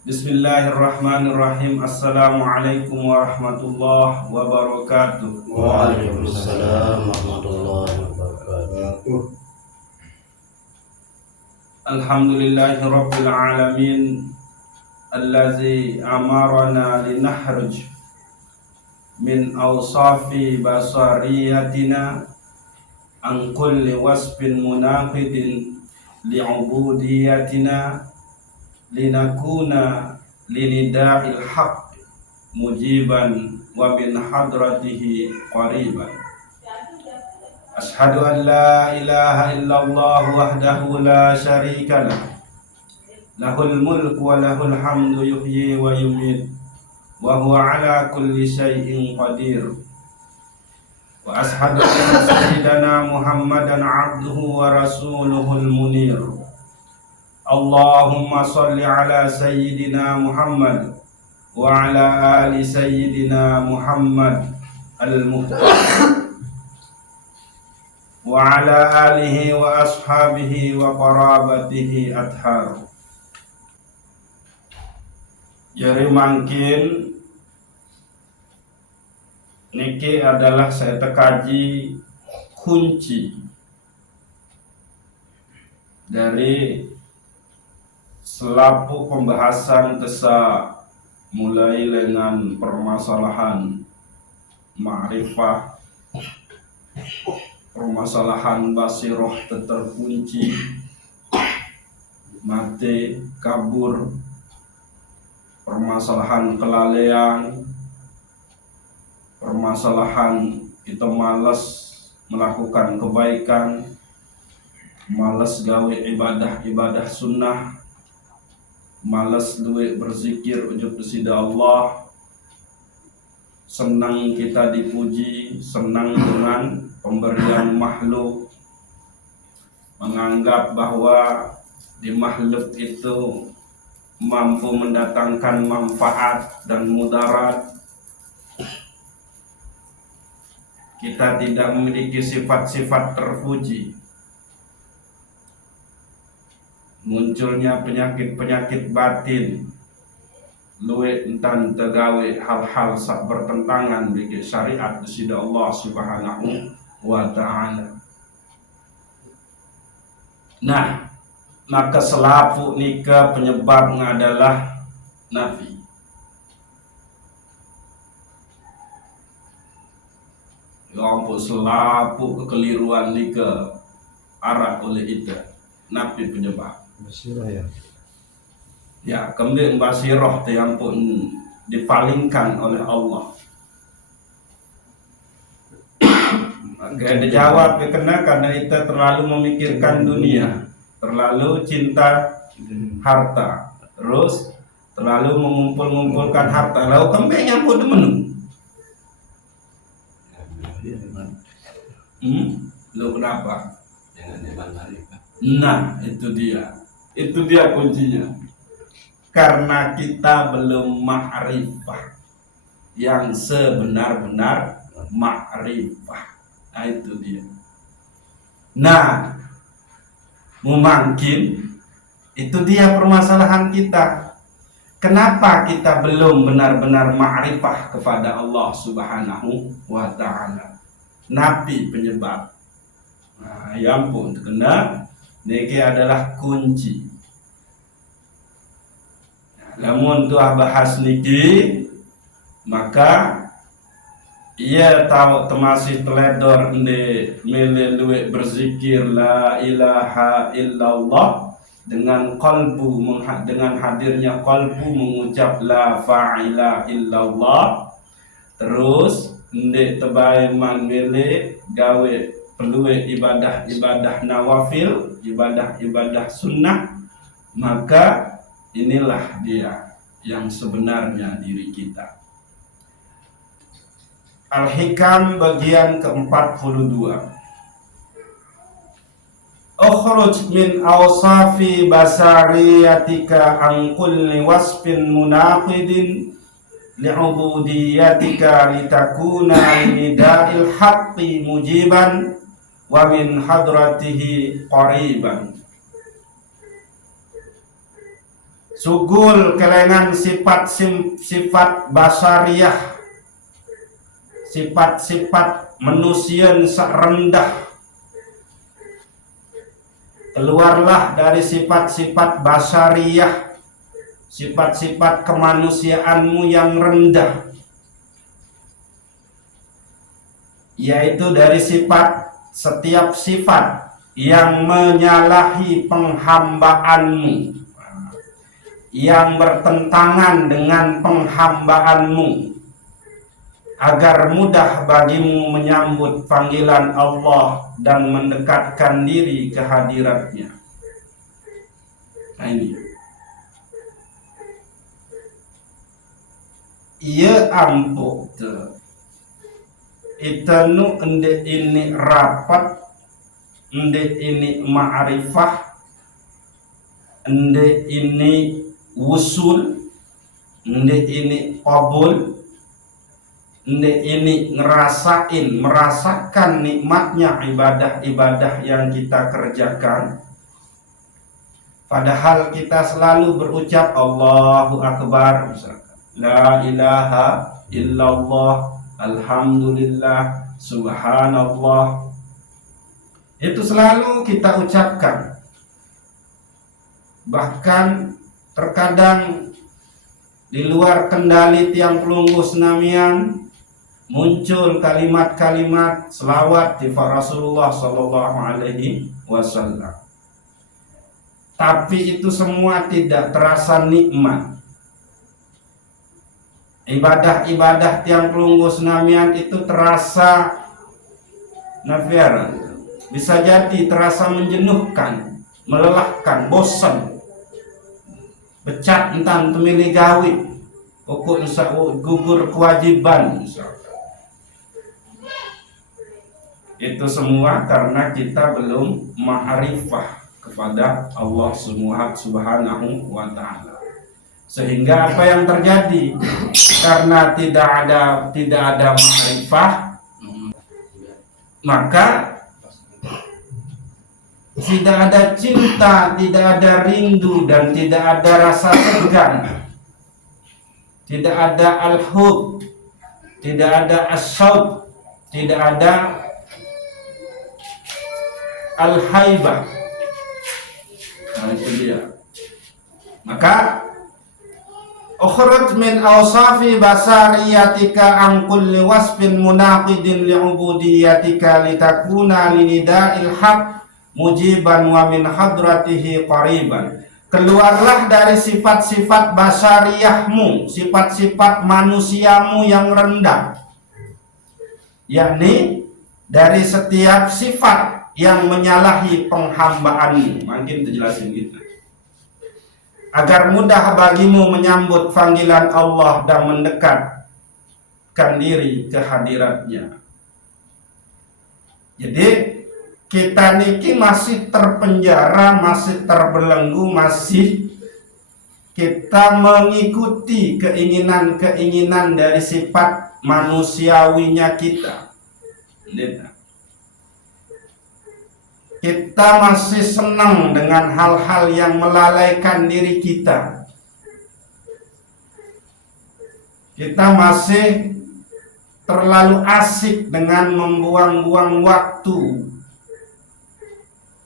Bismillahirrahmanirrahim. Assalamualaikum warahmatullahi wabarakatuh. Waalaikumsalam warahmatullahi wabarakatuh. Alhamdulillahi rabbil alamin allazi amarana linahruj min awsafi basariyatina an kulli wasfin munaqidin li'ubudiyatina linakuna linida'il haqq mujiban wa min hadratihi qariban. Ashhadu an la ilaha illallah wahdahu la syarika lah, lahul mulku wa lahul hamdu yuhyi wa yumit wa huwa ala kulli syai'in qadir. Wa ashhadu anna sayyidana Muhammadan abduhu wa rasuluhul munir. Allahumma salli ala sayyidina Muhammad wa ala ali sayyidina Muhammad al-muhtar wa ala alihi wa ashabihi wa qarabatihi athar. Jadi mungkin niki adalah saya tekaji kunci dari selapu pembahasan tesa mulai dengan permasalahan ma'rifah, permasalahan basiroh terkunci, mati, kabur, permasalahan kelalaian, permasalahan kita malas melakukan kebaikan, malas gawe ibadah sunnah, malas duit berzikir ujub sida Allah, senang kita dipuji, senang dengan pemberian makhluk, menganggap bahwa di makhluk itu mampu mendatangkan manfaat dan mudarat. Kita tidak memiliki sifat-sifat terpuji. Munculnya penyakit-penyakit batin, luwe entan tegawe hal-hal sak bertentangan dengan syariat sida Allah Subhanahu wa ta'ala. Nah, maka selapu nikah penyebabnya adalah nafi. Ya ampun, selapu kekeliruan nikah arah oleh itu nafi penyebab. Basirah ya. Ya, kemudian basirah yang pun dipalingkan oleh Allah. Gak ada jawab karena kita terlalu memikirkan dunia, terlalu cinta harta, terus terlalu mengumpulkan harta. Lalu kembali yang pun menu. Lo kenapa? Nah, itu dia kuncinya. Karena kita belum ma'rifah yang sebenar-benar ma'rifah. Nah, itu dia. Nah, mungkin itu dia permasalahan kita. Kenapa kita belum benar-benar ma'rifah kepada Allah Subhanahu wa ta'ala? Nabi penyebab. Nah, ya ampun, kena niki adalah kunci. Namun tuah bahas niki, maka ia tahu termasih teledor de melelue berzikir la ilaha illallah dengan qalbu, dengan hadirnya qalbu mengucap la fa'ila illallah, terus ndek tebai man mele gawe pelue ibadah nawafil, ibadah sunnah, maka inilah dia yang sebenarnya diri kita. Al-Hikam bagian ke-42. Ukhruj min awsafi basariyatika an kulli wasfin munaqidin li'ubudiyatika litakuna nida'il haqqi mujiban wa min hadratihi qariban. sugul kelengan sifat basariyah, sifat-sifat manusia sak rendah. Keluarlah dari sifat-sifat basariyah, sifat-sifat kemanusiaanmu yang rendah, yaitu dari setiap sifat yang menyalahi penghambaanmu, yang bertentangan dengan penghambaanmu, agar mudah bagimu menyambut panggilan Allah dan mendekatkan diri ke hadiratnya. Nah ini, ia ampuk itanu ende ini rapat, ende ini ma'rifah, ende ini wusul, ende ini qabul, ende ini merasakan nikmatnya ibadah-ibadah yang kita kerjakan. Padahal kita selalu berucap Allahu Akbar, misalkan La ilaha illallah, alhamdulillah, subhanallah. Itu selalu kita ucapkan. Bahkan terkadang di luar kendali tiang pelunggu senamian muncul kalimat-kalimat selawat di Rasulullah Sallallahu Alaihi Wasallam. Tapi itu semua tidak terasa nikmat. Ibadah-ibadah tiang pelunggu senamian itu terasa nafiaran, bisa jadi terasa menjenuhkan, melelahkan, bosan, becat entan temili gawi, pokok gugur kewajiban. Itu semua karena kita belum ma'rifah kepada Allah Subhanahu wa Ta'ala. Sehingga apa yang terjadi? Karena tidak ada ma'rifah, maka tidak ada cinta, tidak ada rindu, dan tidak ada rasa segan, tidak ada al-hub, tidak ada as-saud, tidak ada al-haibah. Nah itu dia. Maka ukhruj min awsafi basariyatika an kulli wasfin munaqidin li'ubudiyatika litakuna linida'il haq mujiban wa min hadratihi qariban. Keluarlah dari sifat-sifat basariyahmu, sifat-sifat manusiamu yang rendah, yakni dari setiap sifat yang menyalahi penghambaanmu. Makin dijelasin gitu, agar mudah bagimu menyambut panggilan Allah dan mendekatkan diri ke hadiratnya. Jadi kita niki masih terpenjara, masih terbelenggu, masih kita mengikuti keinginan-keinginan dari sifat manusiawinya kita. Kita masih senang dengan hal-hal yang melalaikan diri kita. Kita masih terlalu asik dengan membuang-buang waktu,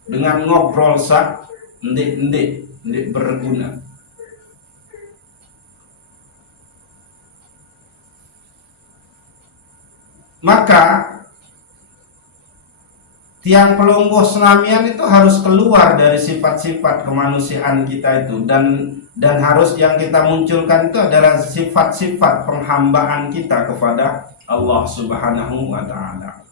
dengan ngobrol sak ndik berguna. Maka tiang pelungguh senamian itu harus keluar dari sifat-sifat kemanusiaan kita itu, dan harus yang kita munculkan itu adalah sifat-sifat penghambaan kita kepada Allah Subhanahu wa Ta'ala.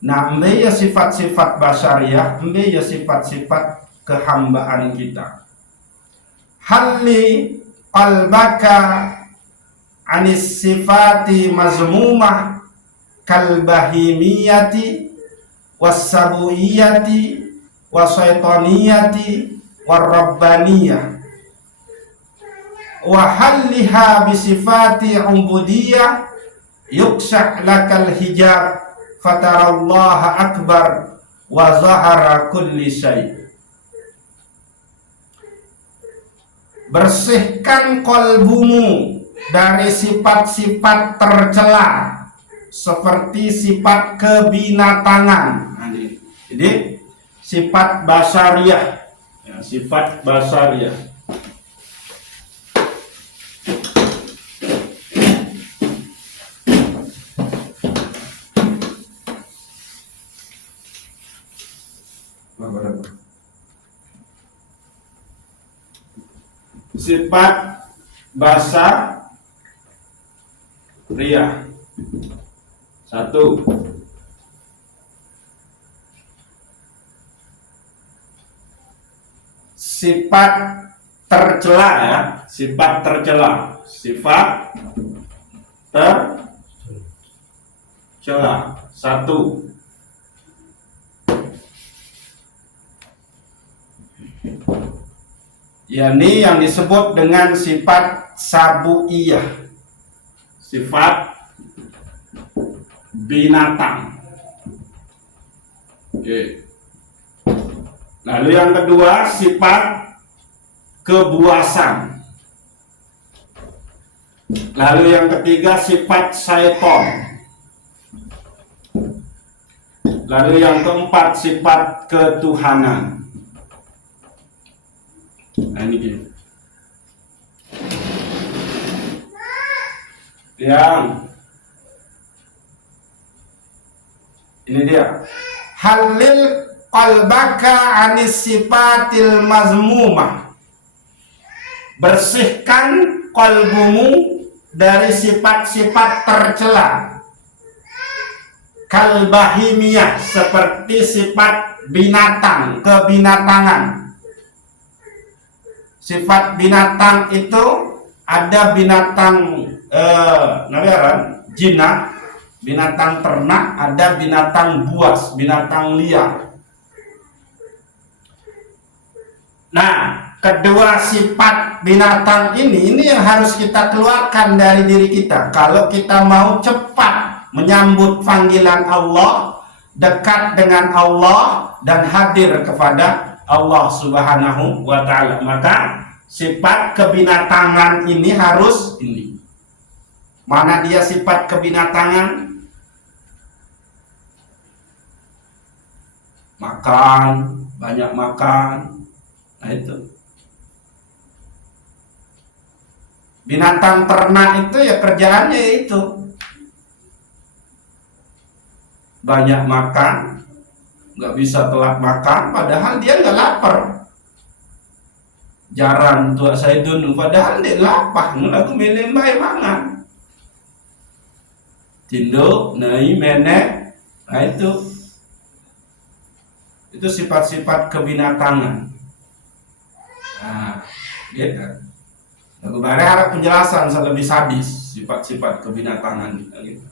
Nah, ambil ya sifat-sifat basyariah, ambil ya sifat-sifat kehambaan kita. Halli qalbaka anis sifati mazmumah kal bahimiyati was-sabuiyati was-syaitaniyati war-rabbaniyah wa halliha bi sifati ubudiyah yuksha lakal hijab fatarallaha akbar wa zahara kulli syai. bersihkan kolbumu dari sifat-sifat tercela seperti sifat kebinatangan. Jadi sifat basariah, ya, sifat basariah. Sifat basariah. 1. Sifat tercela, ya, sifat tercela, sifat tercela. 1. yakni yang disebut dengan sifat sabuiyah, sifat binatang. Oke. Lalu yang kedua, sifat kebuasan. Lalu yang ketiga, sifat syaiton. Lalu yang keempat, sifat ketuhanan. Nah, ini dia. Ini dia. Halil qalbaka anis sifatil mazmumah. Bersihkan qalbumu dari sifat-sifat tercela. Kalbahimiyah, seperti sifat binatang, kebinatangan. Sifat binatang itu ada binatang jinak, binatang ternak, ada binatang buas, binatang liar. Nah, kedua sifat binatang ini yang harus kita keluarkan dari diri kita kalau kita mau cepat menyambut panggilan Allah, dekat dengan Allah dan hadir kepada Allah Subhanahu wa ta'ala. Maka sifat kebinatangan ini harus ini. Mana dia sifat kebinatangan? Makan, banyak makan. Nah itu. Binatang ternak itu ya kerjaannya itu. Banyak makan, nggak bisa telat makan, padahal dia nggak lapar. Jarang tua saya dulu, padahal dia lapar. Aku milih baik mangan. Tindo, nai, menek, nah itu sifat-sifat kebinatangan. Nah, gitu. Aku harap penjelasan lebih sadis sifat-sifat kebinatangan. Gitu.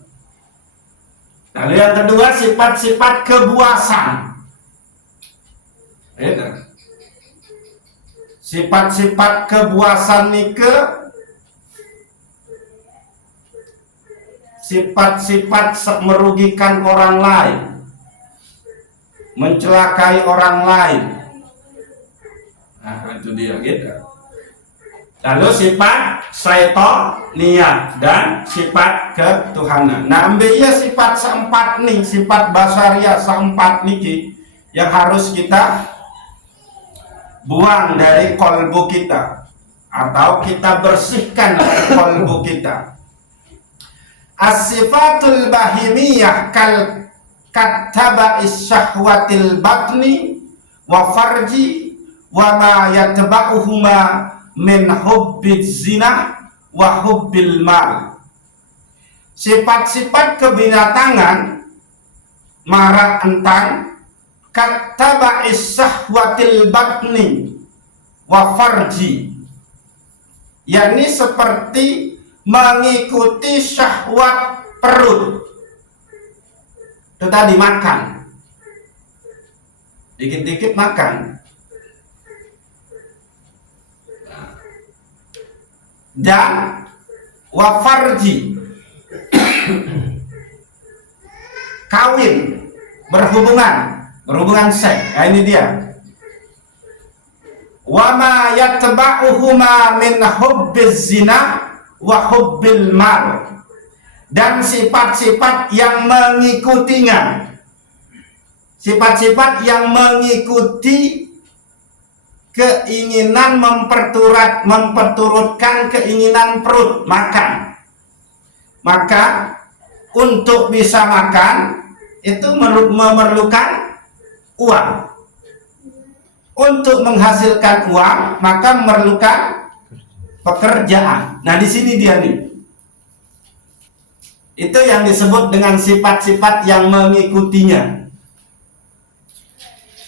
Lalu yang kedua, sifat-sifat kebuasan. Sifat-sifat kebuasan nike, sifat-sifat merugikan orang lain, mencelakai orang lain. Nah, itu dia gitu. Lalu sifat syaitoniyah dan sifat ketuhanan. Nah, ambilnya sifat seempat nih, sifat basariah seempat niki yang harus kita buang dari kolbu kita atau kita bersihkan dari kolbu kita. As-sifatul bahimiyah kattaba'is syahwatil batni wa farji wa ma yatba'uhuma min hubbiz zina wa hubbil mal. Sifat-sifat kebinatangan, marah entang, kattaba'is syahwatil batni wa farji, yakni seperti mengikuti syahwat perut. Itu tadi makan, dikit-dikit makan. Dan wafarji, kawin, berhubungan seks. Nah, ini dia. wa ma yatba'uhuma min hubbiz zina wa hubbil mal, dan sifat-sifat yang mengikutinya, sifat-sifat yang mengikuti keinginan memperturutkan keinginan perut makan. Maka untuk bisa makan itu memerlukan uang. Untuk menghasilkan uang maka memerlukan pekerjaan. Nah, di sini dia nih. Itu yang disebut dengan sifat-sifat yang mengikutinya.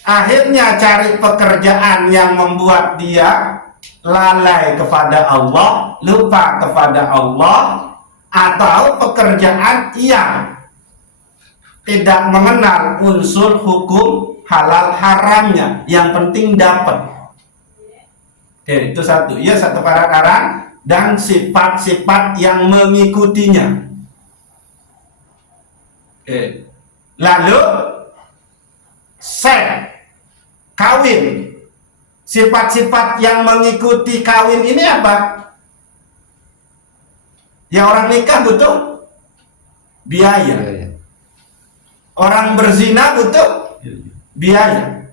Akhirnya cari pekerjaan yang membuat dia lalai kepada Allah, lupa kepada Allah, atau pekerjaan yang tidak mengenal unsur hukum halal haramnya, yang penting dapat. Oke, itu satu. Ya, satu paragraf. Dan sifat-sifat yang mengikutinya. Oke. Lalu kawin. Sifat-sifat yang mengikuti kawin ini apa? Ya, orang nikah butuh biaya. Orang berzina butuh biaya.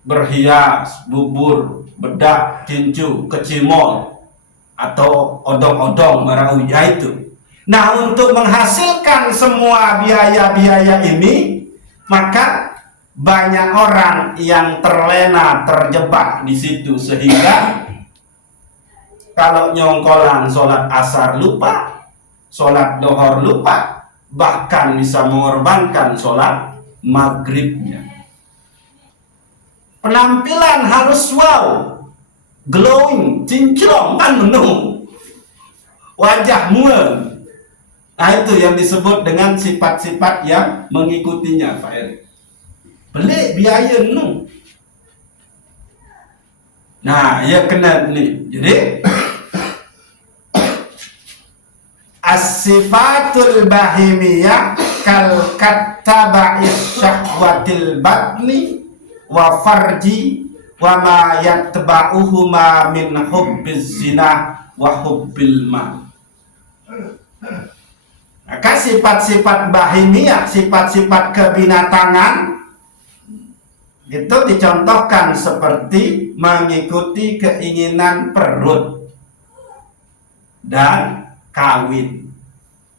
Berhias, bubur, bedak, tinju, kecimol, atau odong-odong, marawiya itu. Nah, untuk menghasilkan semua biaya-biaya ini, maka banyak orang yang terlena, terjebak di situ, sehingga kalau nyongkolan sholat asar lupa, sholat dohor lupa, bahkan bisa mengorbankan sholat maghribnya. Penampilan harus wow, glowing, cinclong, kan menung, wajah muem. Nah, itu yang disebut dengan sifat-sifat yang mengikutinya, Pak Erik. Beli biaya menung. Nah, ya kena nih. Jadi as-sifatul bahimiyah kal kattaba'is syahwatil batni wa farji wa ma yatba'uhuma min hubbiz zina wa hubbil mal. Maka sifat-sifat bahimiyah, sifat-sifat kebinatangan itu dicontohkan seperti mengikuti keinginan perut dan kawin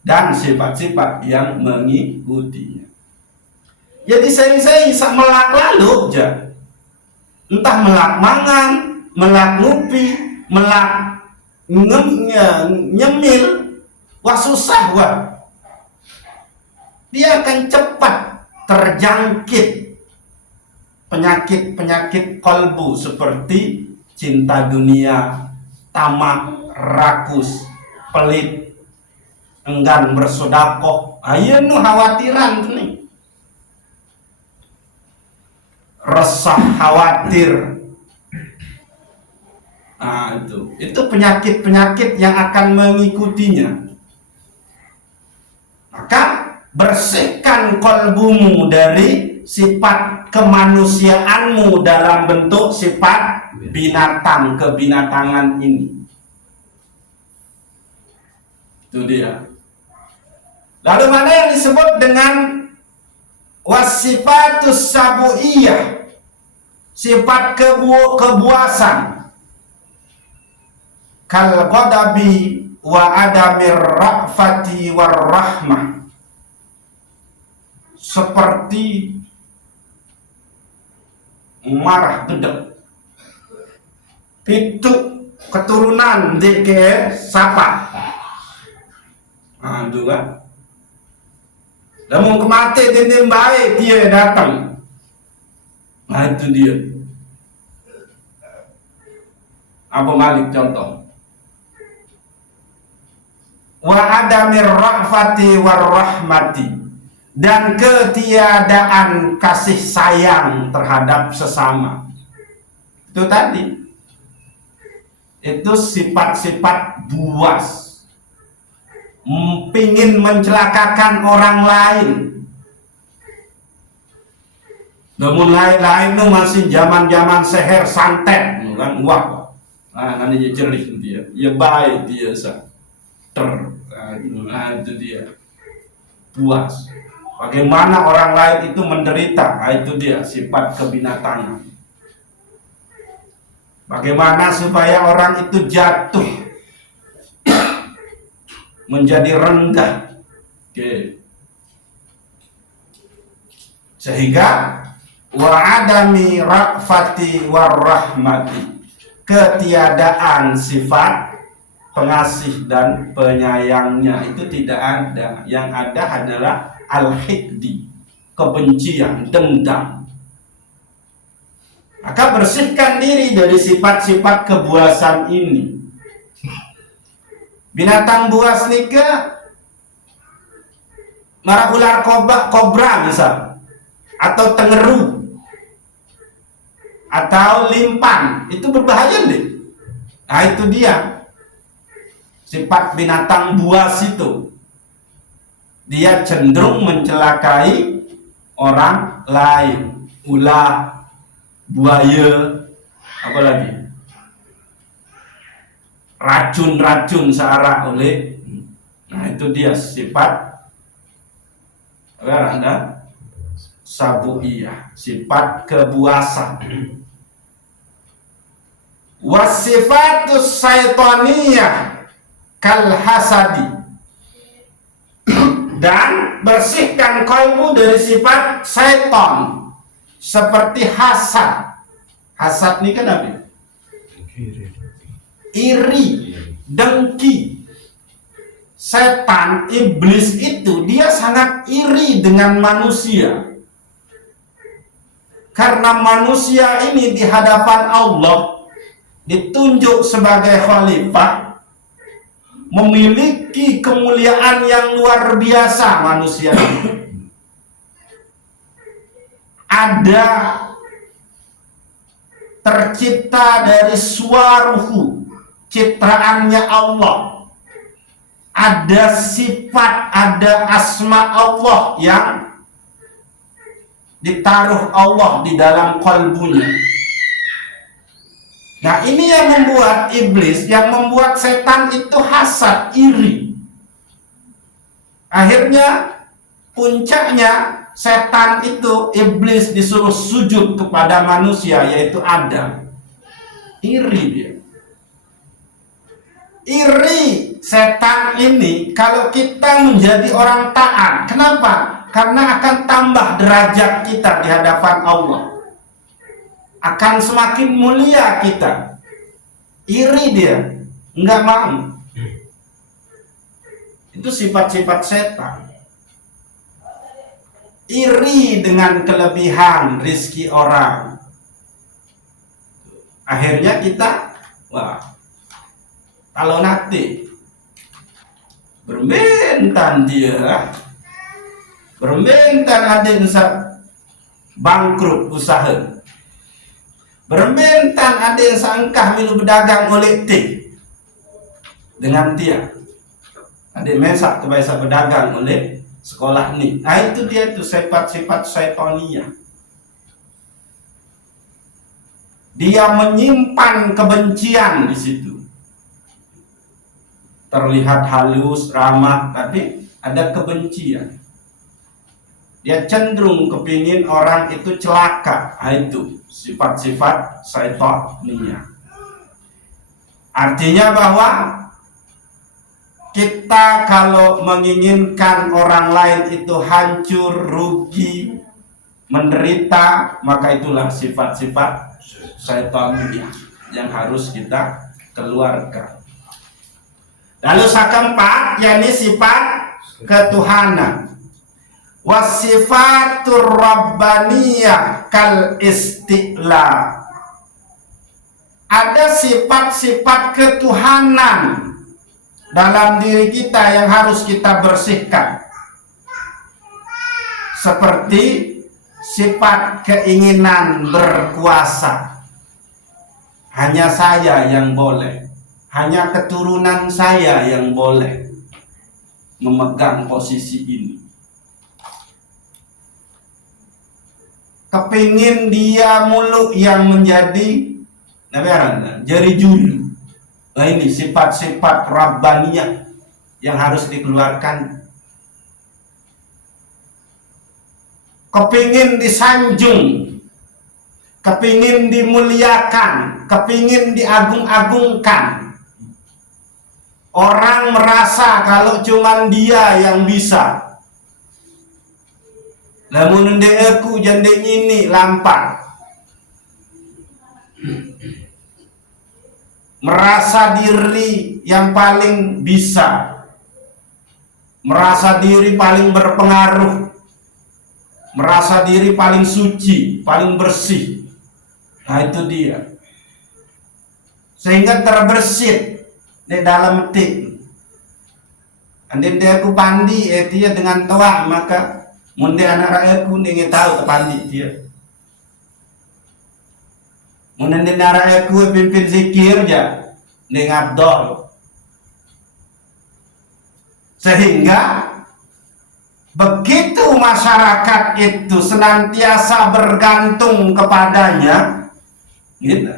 dan sifat-sifat yang mengikutinya. Jadi saya melak lalu aja, entah melak mangan, melak ngupi, melak nyemil, wah susah wah. Dia akan cepat terjangkit penyakit-penyakit kalbu seperti cinta dunia, tamak, rakus, pelit, enggan bersedekah. Ayo nu khawatiran nih. Resah, khawatir. Nah, itu penyakit-penyakit yang akan mengikutinya. Maka bersihkan kalbumu dari sifat kemanusiaanmu dalam bentuk sifat binatang, kebinatangan ini. Itu dia. Lalu mana yang disebut dengan wasifatus sabuiyah, sifat kebuasan, kal ghadabi wa adamir ra'fati war rahmah, seperti marah gedek. Itu keturunan DK Sapa. Nah, itu kan. Dan mau kemati dinding baik dia datang. Nah, itu dia. Apa Malik contoh? Wa adamir ra'fati war rahmati, dan ketiadaan kasih sayang terhadap sesama. Itu tadi. Itu sifat-sifat buas. Pingin mencelakakan orang lain. Udah mulai lain tuh masih zaman seher santet kan, wah. Nah, nanti cerdik dia. Ya baik dia nah, itu dia. Puas. Bagaimana orang lain itu menderita, nah, itu dia sifat kebinatangan. Bagaimana supaya orang itu jatuh menjadi rendah. Oke. Sehingga wa adami ra'fati warahmati, ketiadaan sifat pengasih dan penyayangnya itu tidak ada. Yang ada adalah al-hikdi, kebencian, dendam. Maka bersihkan diri dari sifat-sifat kebuasan ini. Binatang buas nika mara ular kobra misal, atau tengeru, atau limpan, itu berbahaya deh. Nah itu dia sifat binatang buas itu, dia cenderung mencelakai orang lain. Ular, buaya, apalagi racun-racun searah oleh. Nah itu dia sifat Anda sabuiyah, sifat kebuasan. Wasifatus syaitaniyah kal hasadi, dan bersihkan kalbu dari sifat syaitan seperti hasad. Hasad ini kan apa? Iri, dengki. Setan, iblis itu dia sangat iri dengan manusia. Karena manusia ini di hadapan Allah ditunjuk sebagai khalifah, memiliki kemuliaan yang luar biasa. Manusia ini ada tercipta dari suaruhu, citraannya Allah. Ada sifat, ada asma Allah yang ditaruh Allah di dalam kalbunya. Nah ini yang membuat iblis, yang membuat setan itu hasad, iri. Akhirnya puncaknya setan itu, iblis disuruh sujud kepada manusia, yaitu Adam. Iri dia. Iri setan ini kalau kita menjadi orang taat. Kenapa? Karena akan tambah derajat kita di hadapan Allah, akan semakin mulia kita. Iri dia, enggak mau. Itu sifat-sifat setan. Iri dengan kelebihan rizki orang. Akhirnya kita, wah, kalau nanti bermentan dia, bermentan ada yang bangkrut usaha, bermentan ada yang sangkah milu berdagang oleh teh dengan dia, ada mesak kebiasa berdagang oleh sekolah ni. Nah itu dia tuh sifat-sifat syaitania. Dia menyimpan kebencian di situ. Terlihat halus, ramah, tapi ada kebencian. Dia cenderung kepingin orang itu celaka. Nah, itu sifat-sifat syaitania. Artinya bahwa kita kalau menginginkan orang lain itu hancur, rugi, menderita, maka itulah sifat-sifat syaitania yang harus kita keluarkan. Lalu keempat, yakni sifat ketuhanan. Wasifatur rabbaniyah kal isti'la. Ada sifat-sifat ketuhanan dalam diri kita yang harus kita bersihkan. Seperti sifat keinginan berkuasa. Hanya saya yang boleh, hanya keturunan saya yang boleh memegang posisi ini. kepingin dia mulu yang menjadi jari julu. Nah, ini sifat-sifat Rabbaniyah yang harus dikeluarkan. Kepingin disanjung, kepingin dimuliakan, kepingin diagung-agungkan. Orang merasa kalau cuman dia yang bisa. Namun aku jande ini lampat. Merasa diri yang paling bisa, merasa diri paling berpengaruh, merasa diri paling suci, paling bersih. Nah, itu dia. Sehingga terbersit di dalam hati. Andai dia aku pandi, dia dengan tua, maka munde anak rakyatku dia tahu pandi dia. Munde anak rakyatku pimpin zikir aja, dia ngabdol. Sehingga begitu masyarakat itu senantiasa bergantung kepadanya, gitu.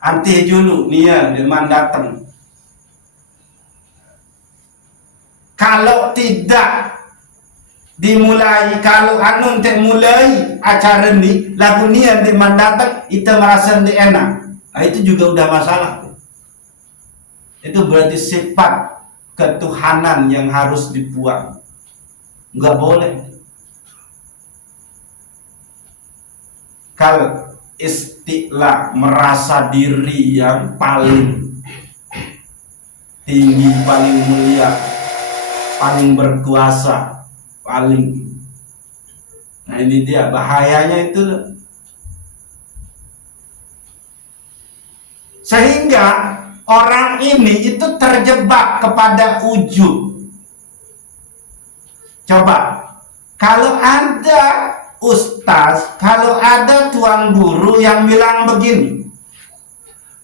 Anti dulu nia deman datang. Kalau tidak dimulai, kalau anu tak mulai acara ni, lagu nia deman datang, itu merasa enak. Nah, itu juga udah masalah. Itu berarti sifat ketuhanan yang harus dibuang. Enggak boleh. Kalau istilah merasa diri yang paling tinggi, paling mulia, paling berkuasa, paling. Nah, ini dia bahayanya itu. Sehingga orang ini itu terjebak kepada ujub. Coba, kalau ada ustaz, kalau ada tuan guru yang bilang begini,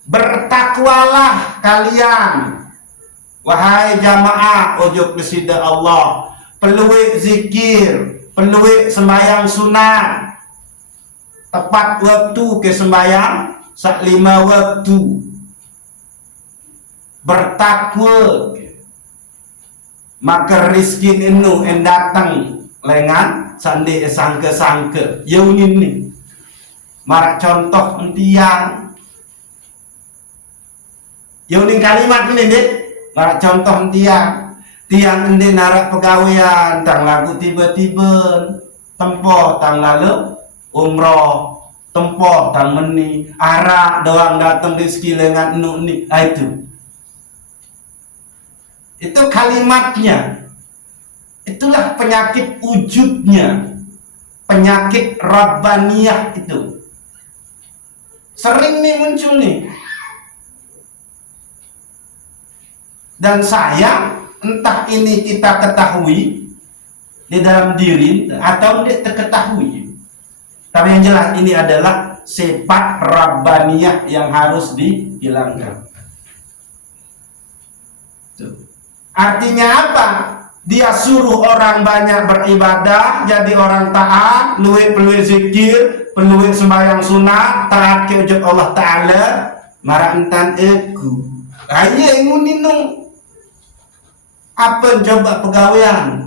bertakwalah kalian, wahai jamaah ojo kesida Allah, peluit zikir, peluit sembahyang sunat, tepat waktu ke sembahyang sak 5 waktu, bertakwa, maka rizki inu en datang lengan sandi sangke-sangke yaunin ni marak contoh entiang yaunin kalimat ini deh, marak contoh entiang tiang endi narak pegawaian tang lagu tiba-tiba tempoh tang lalu umroh, tempoh tang meni arak doang datang rizki lengan inu ni. Itu kalimatnya. Itulah penyakit ujubnya, penyakit Rabbaniyah itu. Sering nih muncul nih. Dan saya, entah ini kita ketahui di dalam diri atau tidak terketahui. Tapi yang jelas ini adalah sifat Rabbaniyah yang harus dihilangkan. Artinya apa? Dia suruh orang banyak beribadah, jadi orang taat, peluit zikir, peluit sembahyang sunat, taat ke ujub Allah Ta'ala, marah entan aku. Ayo inguninu. Apa coba pegawaian?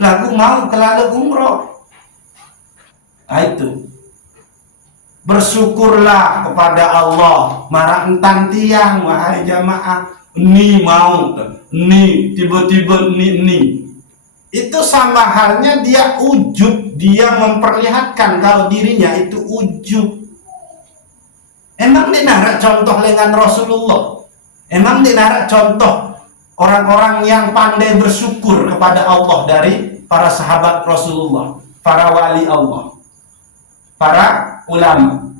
Lagu mau kelalu umroh. Nah, itu. Bersyukurlah kepada Allah, marah entan tiang, wahai jamaah. Ni mau, ni tiba-tiba ni. Itu sama halnya dia ujub, dia memperlihatkan kalau dirinya itu ujub. Emang dinarak contoh lengan Rasulullah? Emang dinarak contoh orang-orang yang pandai bersyukur kepada Allah dari para sahabat Rasulullah, para wali Allah, para ulama?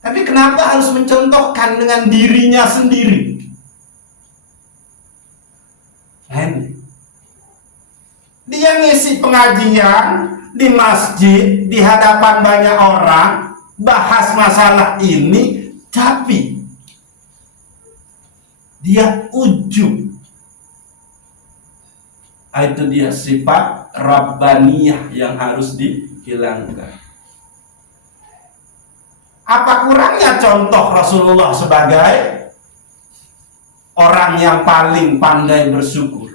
Tapi kenapa harus mencontohkan dengan dirinya sendiri? Dia ngisi pengajian di masjid di hadapan banyak orang, bahas masalah ini, tapi dia ujub. Itu dia sifat Rabbaniyah yang harus dihilangkan. Apa kurangnya contoh Rasulullah sebagai orang yang paling pandai bersyukur?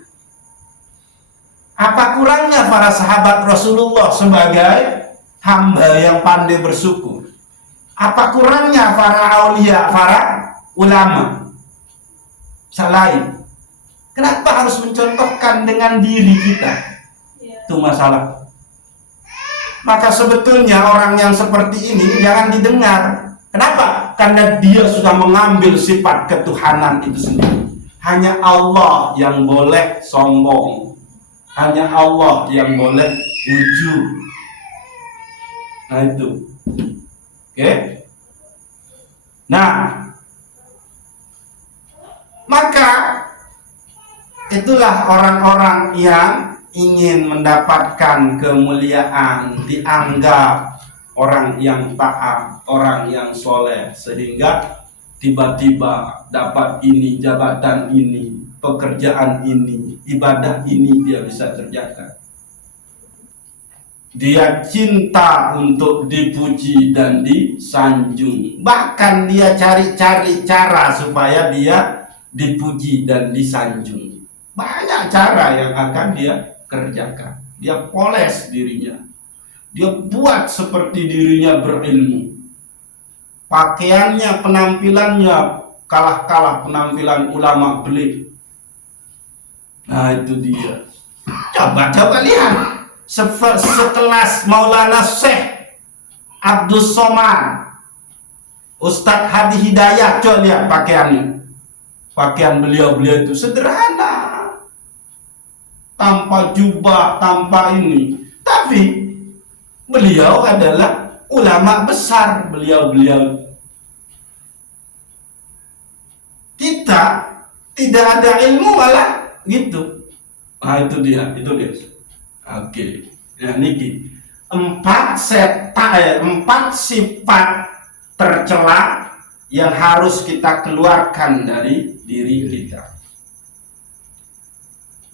Apa kurangnya para sahabat Rasulullah sebagai hamba yang pandai bersyukur? Apa kurangnya para aulia, para ulama? Selain, kenapa harus mencontohkan dengan diri kita? Itu masalah. Maka sebetulnya orang yang seperti ini jangan didengar. Kenapa? Karena dia sudah mengambil sifat ketuhanan itu sendiri. Hanya Allah yang boleh sombong. Hanya Allah yang boleh ujub. Nah itu. Oke? Nah, maka itulah orang-orang yang ingin mendapatkan kemuliaan, dianggap orang yang taat, orang yang soleh, sehingga tiba-tiba dapat ini, jabatan ini, pekerjaan ini, ibadah ini dia bisa kerjakan. Dia cinta untuk dipuji dan disanjung. Bahkan dia cari-cari cara supaya dia dipuji dan disanjung. Banyak cara yang akan dia kerjakan. Dia poles dirinya. Dia buat seperti dirinya berilmu. Pakaiannya, penampilannya kalah-kalah penampilan ulama belik. Nah itu dia. Coba lihat. Sekelas Maulana Syekh Abdul Somad, Ustadz Hadi Hidayat, coba lihat pakaiannya. Pakaian beliau itu sederhana. Tanpa jubah, tanpa ini. Tapi beliau adalah ulama besar. Beliau kita tidak ada ilmu malah gitu. Nah itu dia. Oke. Nah niki 4 sifat tercela yang harus kita keluarkan dari diri kita.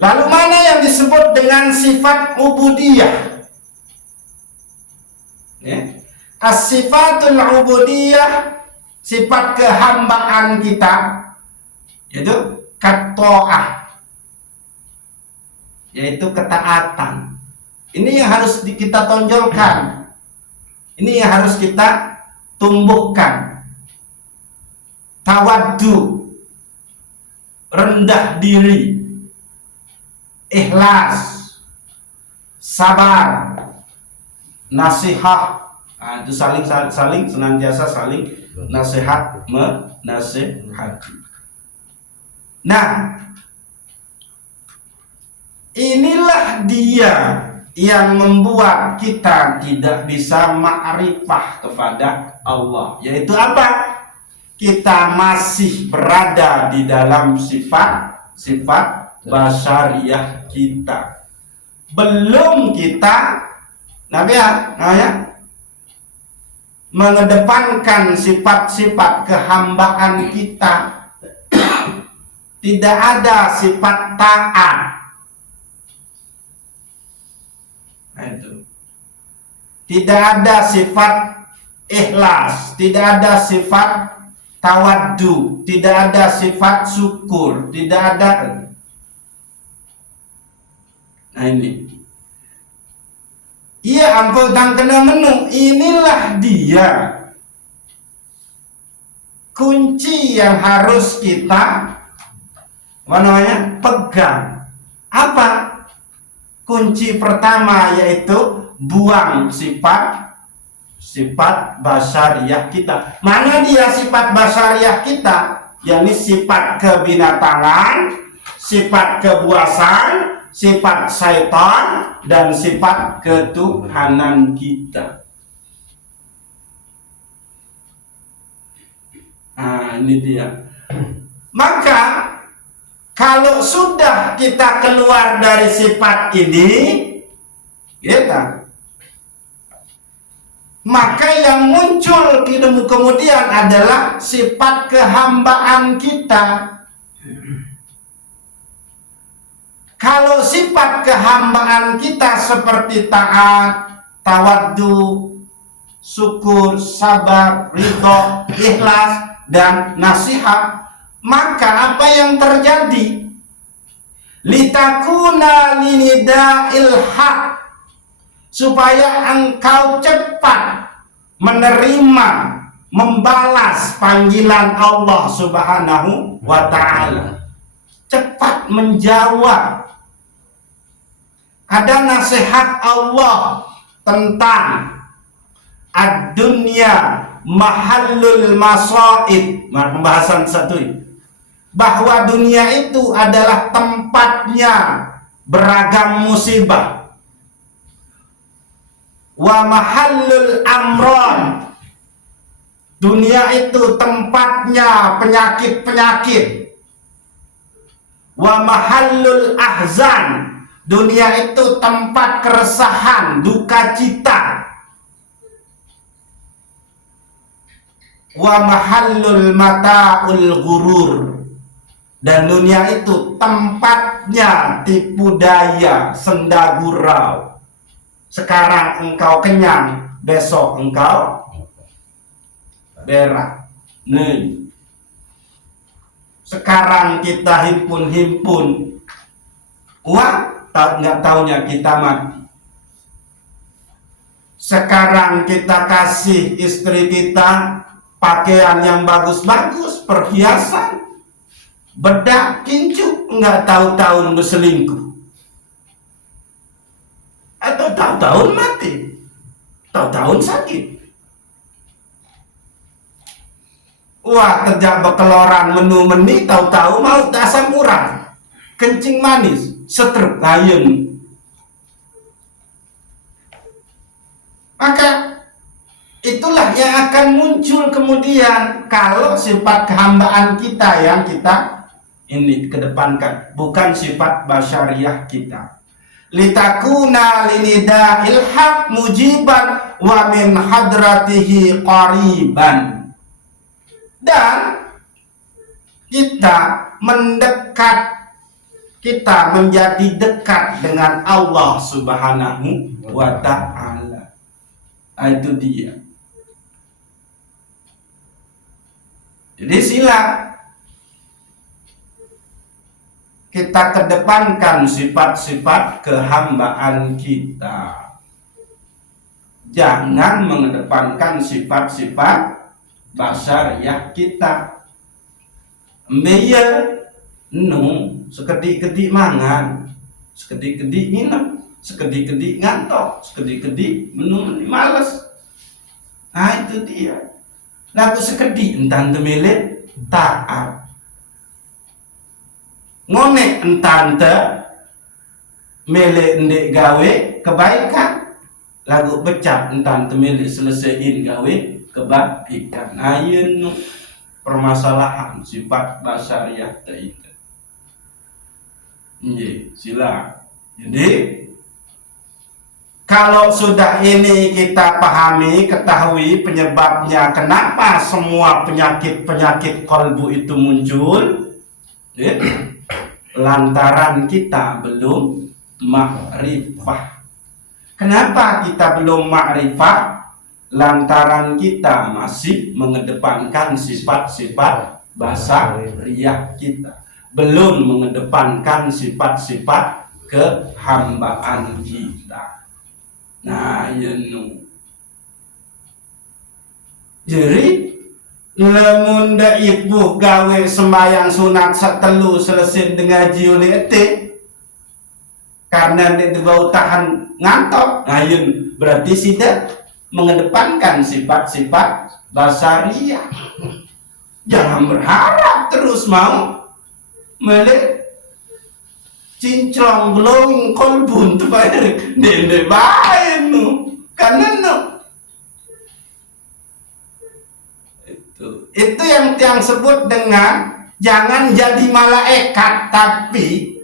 Lalu mana yang disebut dengan sifat ubudiyah? As-sifatul ubudiyah, sifat kehambaan kita, yaitu kato'ah, yaitu ketaatan. Ini yang harus kita tonjolkan. Ini yang harus kita tumbuhkan. Tawaddu, rendah diri, ikhlas, sabar, nasihat. Nah, itu saling senantiasa saling nasihat, menasihati. Nah, inilah dia yang membuat kita tidak bisa ma'rifah kepada Allah. Yaitu apa? Kita masih berada di dalam sifat basyariyah kita. Belum kita mengedepankan sifat-sifat kehambaan kita. Tidak ada sifat taat. Nah, itu. Tidak ada sifat ikhlas, tidak ada sifat tawaddu, tidak ada sifat syukur, tidak ada. Nah ini. Iya ampun tang kena menu. Inilah dia kunci yang harus kita pegang. Apa? Kunci pertama yaitu buang sifat basyariyah kita. Mana dia sifat basyariyah kita? Yakni sifat kebinatangan, sifat kebuasan, sifat syaitan, dan sifat ketuhanan kita. Nah, ini dia. Maka kalau sudah kita keluar dari sifat ini, maka yang muncul kemudian adalah sifat kehambaan kita. Kalau sifat kehambaan kita seperti taat, tawaddu, syukur, sabar, ridho, ikhlas, dan nasihat, maka apa yang terjadi? Litakuna linida'il haq, supaya engkau cepat menerima, membalas panggilan Allah Subhanahu wa ta'ala, cepat menjawab. Ada nasihat Allah tentang ad-dunya mahallul masaib, pembahasan satu, bahwa dunia itu adalah tempatnya beragam musibah. Wa mahallul amron, dunia itu tempatnya penyakit-penyakit. Wa mahallul ahzan, dunia itu tempat keresahan, duka cita. Wa mahallul mata'ul ghurur, dan dunia itu tempatnya tipu daya, senda gurau. Sekarang engkau kenyang, besok engkau berak. Nih, sekarang kita himpun uang, nggak taunya kita mati. Sekarang kita kasih istri kita pakaian yang bagus-bagus, perhiasan, bedak, kincu, nggak tahu-tahu berselingkuh, atau tahu-tahu mati, tahu-tahu sakit. Wah, kerja bekeloran menu-meni, tahu-tahu mau asam urat, kencing manis, stroke, ayun. Maka itulah yang akan muncul kemudian kalau sifat kehambaan kita yang kita ini kedepankan, bukan sifat basyariah kita. Litakuna linida'il haq mujiban wa min hadratihi qariban. Dan kita mendekat, kita menjadi dekat dengan Allah Subhanahu wa ta'ala. Itu dia. Jadi sila kita kedepankan sifat-sifat kehambaan kita. Jangan mengedepankan sifat-sifat basyariah kita. Meya sekedik-kedik mangan, sekedik-kedik minum, sekedik-kedik ngantok, sekedik-kedik menung malas. Nah itu dia. Lagu sekedik entan temele taat, ngonek entan te mele ndek gawe kebaikan, lagu becak entan temele selesaiin gawe kebaikan. Ayeun permasalahan sifat basyariah teh itu. Nggih, sila. Jadi kalau sudah ini kita pahami, ketahui penyebabnya, kenapa semua penyakit-penyakit kolbu itu muncul, lantaran kita belum ma'rifah. Kenapa kita belum ma'rifah? Lantaran kita masih mengedepankan sifat-sifat basyariah kita, belum mengedepankan sifat-sifat kehambaan kita. Nah, jadi lamun da ibu gawe sembahyang sunat satelu selesai dengan jiolete karena dia bau tahan ngantok. Nah, berarti tidak mengedepankan sifat-sifat basyariah. Jangan berharap terus mau melek cinclong glowing kolbun tu bayar dende bae nu karena no itu yang sebut dengan jangan jadi malaikat, tapi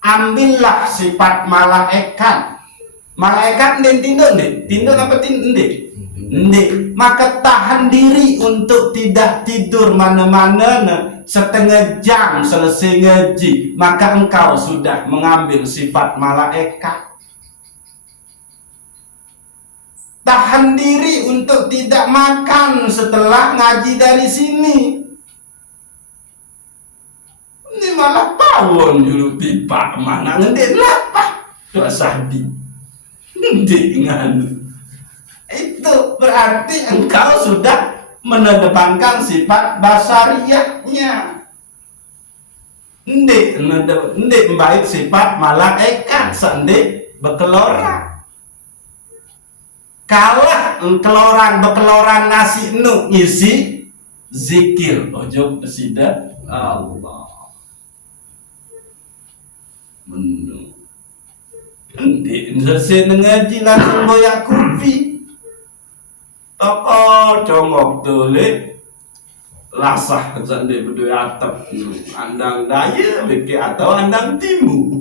ambillah sifat malaikat. Malaikat tindo apa tindo, maka tahan diri untuk tidak tidur mana-mana setengah jam selesai ngaji, maka engkau sudah mengambil sifat malaikat. Tahan diri untuk tidak makan setelah ngaji dari sini. Ini malah pawon dulu pipa mana ngendek lapah dosa di nganu. Itu berarti engkau sudah mengedepankan sifat basariyahnya. Ndek baik sifat malaikat sendek bekelora. Kalah bekeloran nasi nu isi zikir ojo sida Allah. Menu. Ndek selesai ngaji langsung boyak kopi. Toko congok tole lasah sande berdua atap andang daya beke atau andang timu.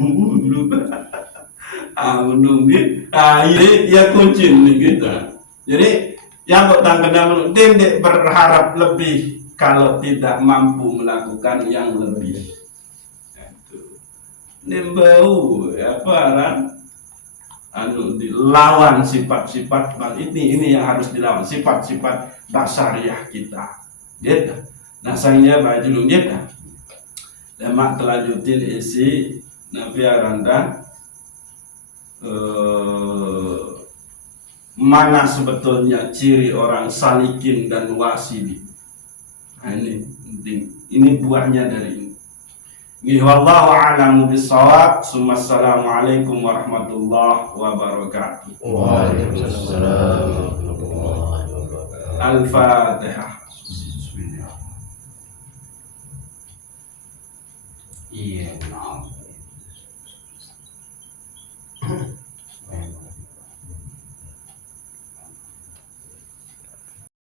Menunggu ini ya kucing nih kita. Jadi yang kota kedam tidak berharap lebih kalau tidak mampu melakukan yang lebih. Nimbau apa kan? Dilawan sifat-sifat ini yang harus dilawan, sifat-sifat basariah kita. Gitu. Nah sayangnya baju gitu. Lemak telanjutin isi Nabi Aranda. Mana sebetulnya ciri orang salikin dan wasili. Nah, ini penting. Ini buahnya dari ini. Wallahu a'lamu bissawab. Assalamualaikum warahmatullahi wabarakatuh. Waalaikumsalam warahmatullahi wabarakatuh. Al-Fatihah. Iya,